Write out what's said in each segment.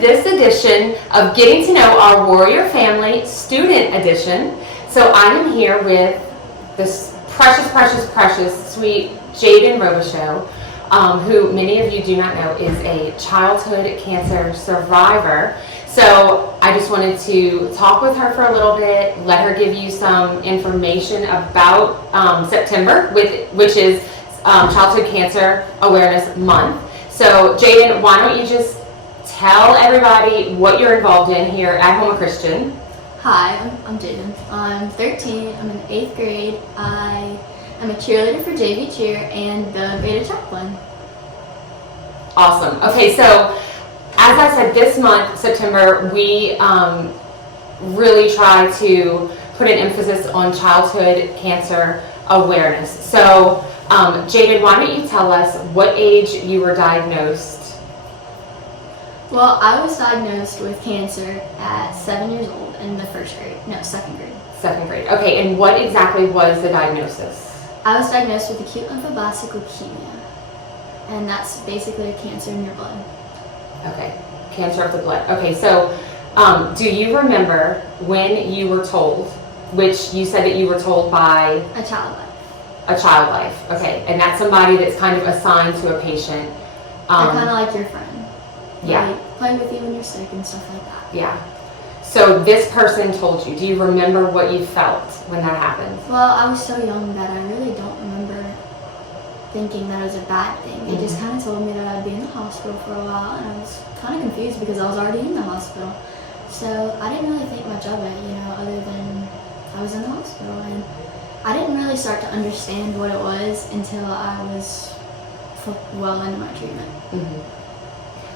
this edition of Getting to Know Our Warrior Family Student Edition. So I am here with this precious, sweet Jadyn Robichaux, who many of you do not know is a childhood cancer survivor. So I just wanted to talk with her for a little bit, let her give you some information about September, which is Childhood Cancer Awareness Month. So Jadyn, why don't you just tell everybody what you're involved in here at Home Christian. Hi, I'm Jadyn. I'm 13. I'm in 8th grade. I am a cheerleader for JV Cheer and the Beta Chaplain. Awesome. Okay, so as I said, this month, September, we really try to put an emphasis on childhood cancer awareness. So, Jadyn, why don't you tell us what age you were diagnosed? Well, I was diagnosed with cancer at 7 years old in the second grade. Second grade. Okay, and what exactly was the diagnosis? I was diagnosed with acute lymphoblastic leukemia, and that's basically a cancer in your blood. Okay, cancer of the blood. Okay, so do you remember when you were told, which you said that you were told by? A child life. A child life, okay. And that's somebody that's kind of assigned to a patient. They're kind of like your friend. Yeah. They play with you when you're sick and stuff like that. Yeah. So this person told you. Do you remember what you felt when that happened? Well, I was so young that I really don't remember thinking that it was a bad thing. They just kind of told me that I'd be in the hospital for a while, and I was kind of confused because I was already in the hospital. So I didn't really think much of it, other than I was in the hospital. And I didn't really start to understand what it was until I was well into my treatment. Mm-hmm.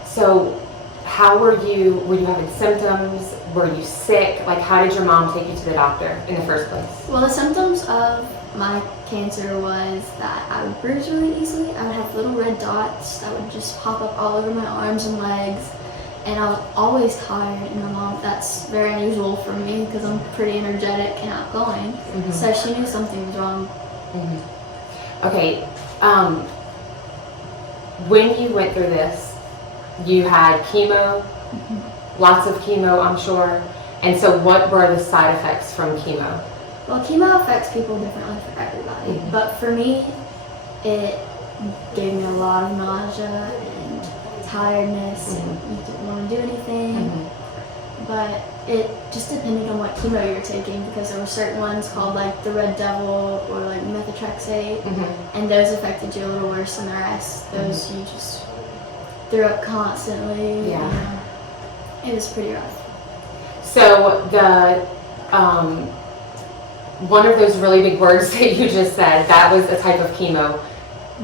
So how were you having symptoms? Were you sick? Like, how did your mom take you to the doctor in the first place? Well, the symptoms of my cancer was that I would bruise really easily. I would have little red dots that would just pop up all over my arms and legs. And I was always tired. And my mom, that's very unusual for me because I'm pretty energetic and outgoing. Mm-hmm. So she knew something was wrong. Mm-hmm. Okay. When you went through this, you had chemo, lots of chemo, I'm sure. And so what were the side effects from chemo? Well, chemo affects people differently for everybody. Mm-hmm. But for me, it gave me a lot of nausea and tiredness, and you didn't want to do anything. Mm-hmm. But it just depended on what chemo you were taking, because there were certain ones called like the Red Devil or like methotrexate, and those affected you a little worse than the rest. Those you just threw up constantly. Yeah. It was pretty rough. So the one of those really big words that you just said, that was a type of chemo.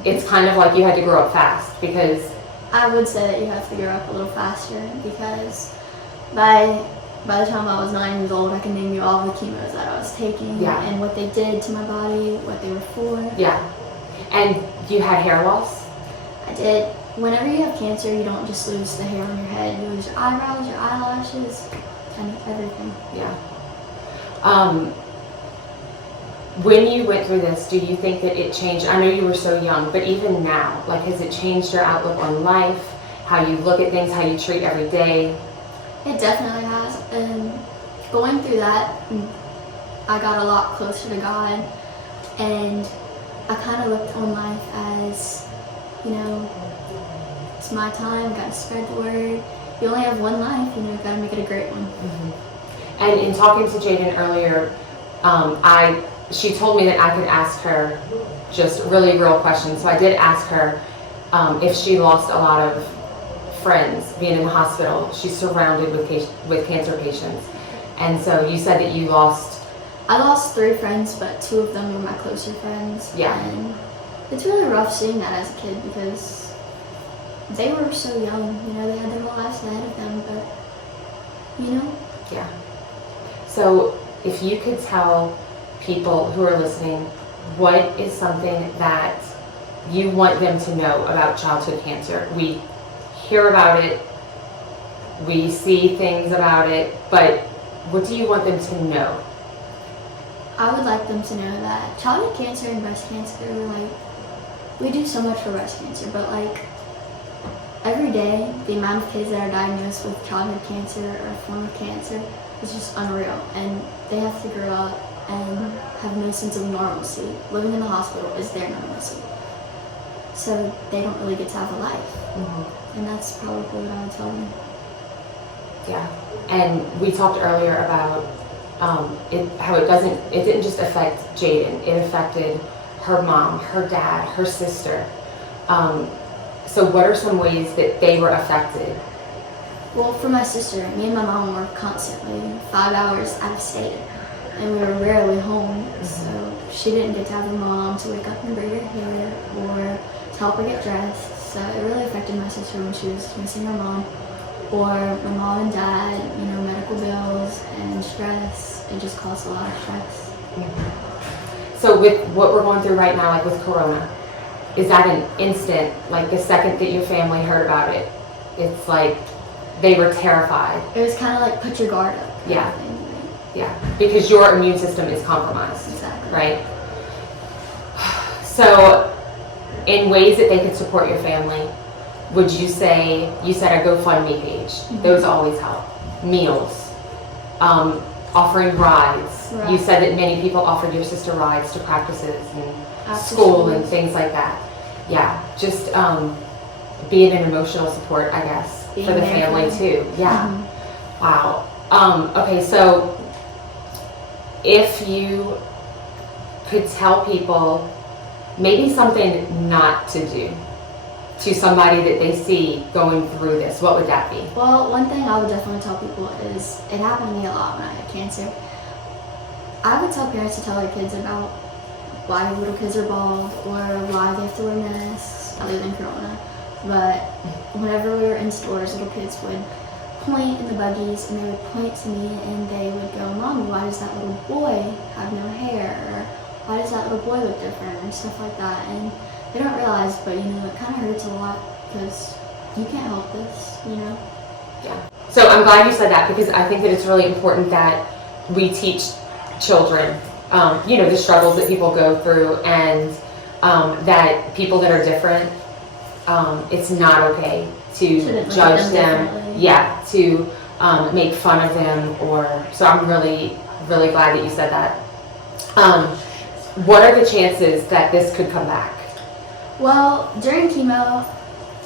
It's kind of like you had to grow up fast, because I would say that you have to grow up a little faster, because by the time I was 9 years old, I can name you all the chemos that I was taking and what they did to my body, what they were for. Yeah. And you had hair loss? I did. Whenever you have cancer, you don't just lose the hair on your head. You lose your eyebrows, your eyelashes, and everything. Yeah. When you went through this, do you think that it changed? I know you were so young, but even now, like, has it changed your outlook on life, how you look at things, how you treat every day? It definitely has. And going through that, I got a lot closer to God, and I kind of looked on life as, it's my time, gotta spread the word. You only have one life, gotta make it a great one. Mm-hmm. And in talking to Jadyn earlier, she told me that I could ask her just really real questions. So I did ask her if she lost a lot of friends being in the hospital. She's surrounded with cancer patients. And so you said that you lost... I lost 3 friends, but 2 of them were my closer friends. Yeah. And it's really rough seeing that as a kid, because they were so young. They had their whole lives ahead of them, but, Yeah. So if you could tell people who are listening, what is something that you want them to know about childhood cancer? We hear about it, we see things about it, but what do you want them to know? I would like them to know that childhood cancer and breast cancer, we do so much for breast cancer, but every day, the amount of kids that are diagnosed with childhood cancer or a form of cancer is just unreal. And they have to grow up and have no sense of normalcy. Living in the hospital is their normalcy. So they don't really get to have a life. And that's probably what I would tell them. Yeah. And we talked earlier about how it didn't just affect Jadyn, it affected her mom, her dad, her sister. So what are some ways that they were affected? Well, for my sister, me and my mom were constantly 5 hours out of state, and we were rarely home. So she didn't get to have a mom to wake up and braid her hair or to help her get dressed. So it really affected my sister when she was missing her mom. Or my mom and dad, medical bills and stress. It just caused a lot of stress. So with what we're going through right now, like with Corona, is that an instant, like the second that your family heard about it, it's like they were terrified? It was kind of like put your guard up. Yeah. Yeah, because your immune system is compromised. Exactly. Right? So in ways that they could support your family, would you say, you said a GoFundMe page, those always help. Meals, offering rides. Right. You said that many people offered your sister rides to practices and After school and things like that. Yeah, just being an emotional support, I guess, Being for the there family for too. Yeah. Wow. Okay, so if you could tell people maybe something not to do to somebody that they see going through this, what would that be? Well, one thing I would definitely tell people is, it happened to me a lot when I had cancer. I would tell parents to tell their kids about why little kids are bald or why they have to wear masks other than Corona. But whenever we were in stores, little kids would point in the buggies and they would point to me and they would go, "Mommy, why does that little boy have no hair?" Or "Why does that little boy look different?" and stuff like that. And they don't realize, but it kind of hurts a lot because you can't help this, Yeah. So I'm glad you said that, because I think that it's really important that we teach children, the struggles that people go through, and that people that are different, it's not okay to Shouldn't judge look at them. differently. Yeah, to make fun of them, so I'm really, really glad that you said that. What are the chances that this could come back? Well, during chemo,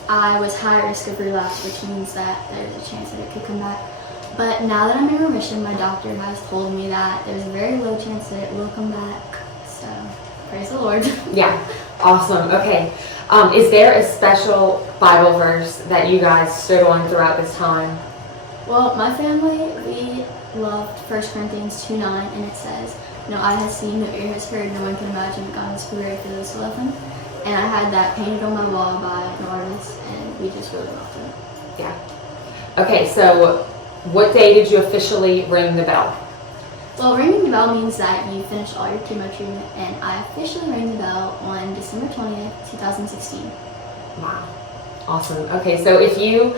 I was high risk of relapse, which means that there's a chance that it could come back. But now that I'm in remission, my doctor has told me that there's a very low chance that it will come back. So, praise the Lord. Yeah, awesome. Okay. Is there a special Bible verse that you guys stood on throughout this time? Well, my family, we loved 1 Corinthians 2:9, and it says, "No eye has seen, no ear has heard, no one can imagine God's prepared for those who love Him." And I had that painted on my wall by an artist, and we just really loved it. Yeah. Okay, so what day did you officially ring the bell? Well, ringing the bell means that you finished all your chemo treatment, and I officially rang the bell on December 20th, 2016. Wow. Awesome. Okay, so if you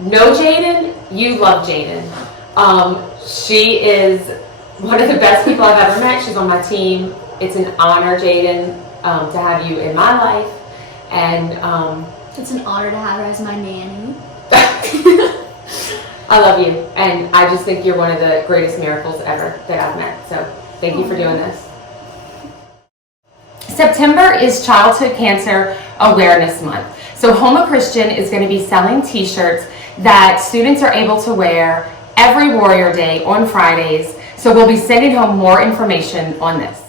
know Jadyn, you love Jadyn. She is one of the best people I've ever met. She's on my team. It's an honor, Jadyn, to have you in my life, and It's an honor to have her as my nanny. I love you, and I just think you're one of the greatest miracles ever that I've met. So thank you for doing this. September is Childhood Cancer Awareness Month. So Homa Christian is going to be selling t-shirts that students are able to wear every Warrior Day on Fridays. So we'll be sending home more information on this.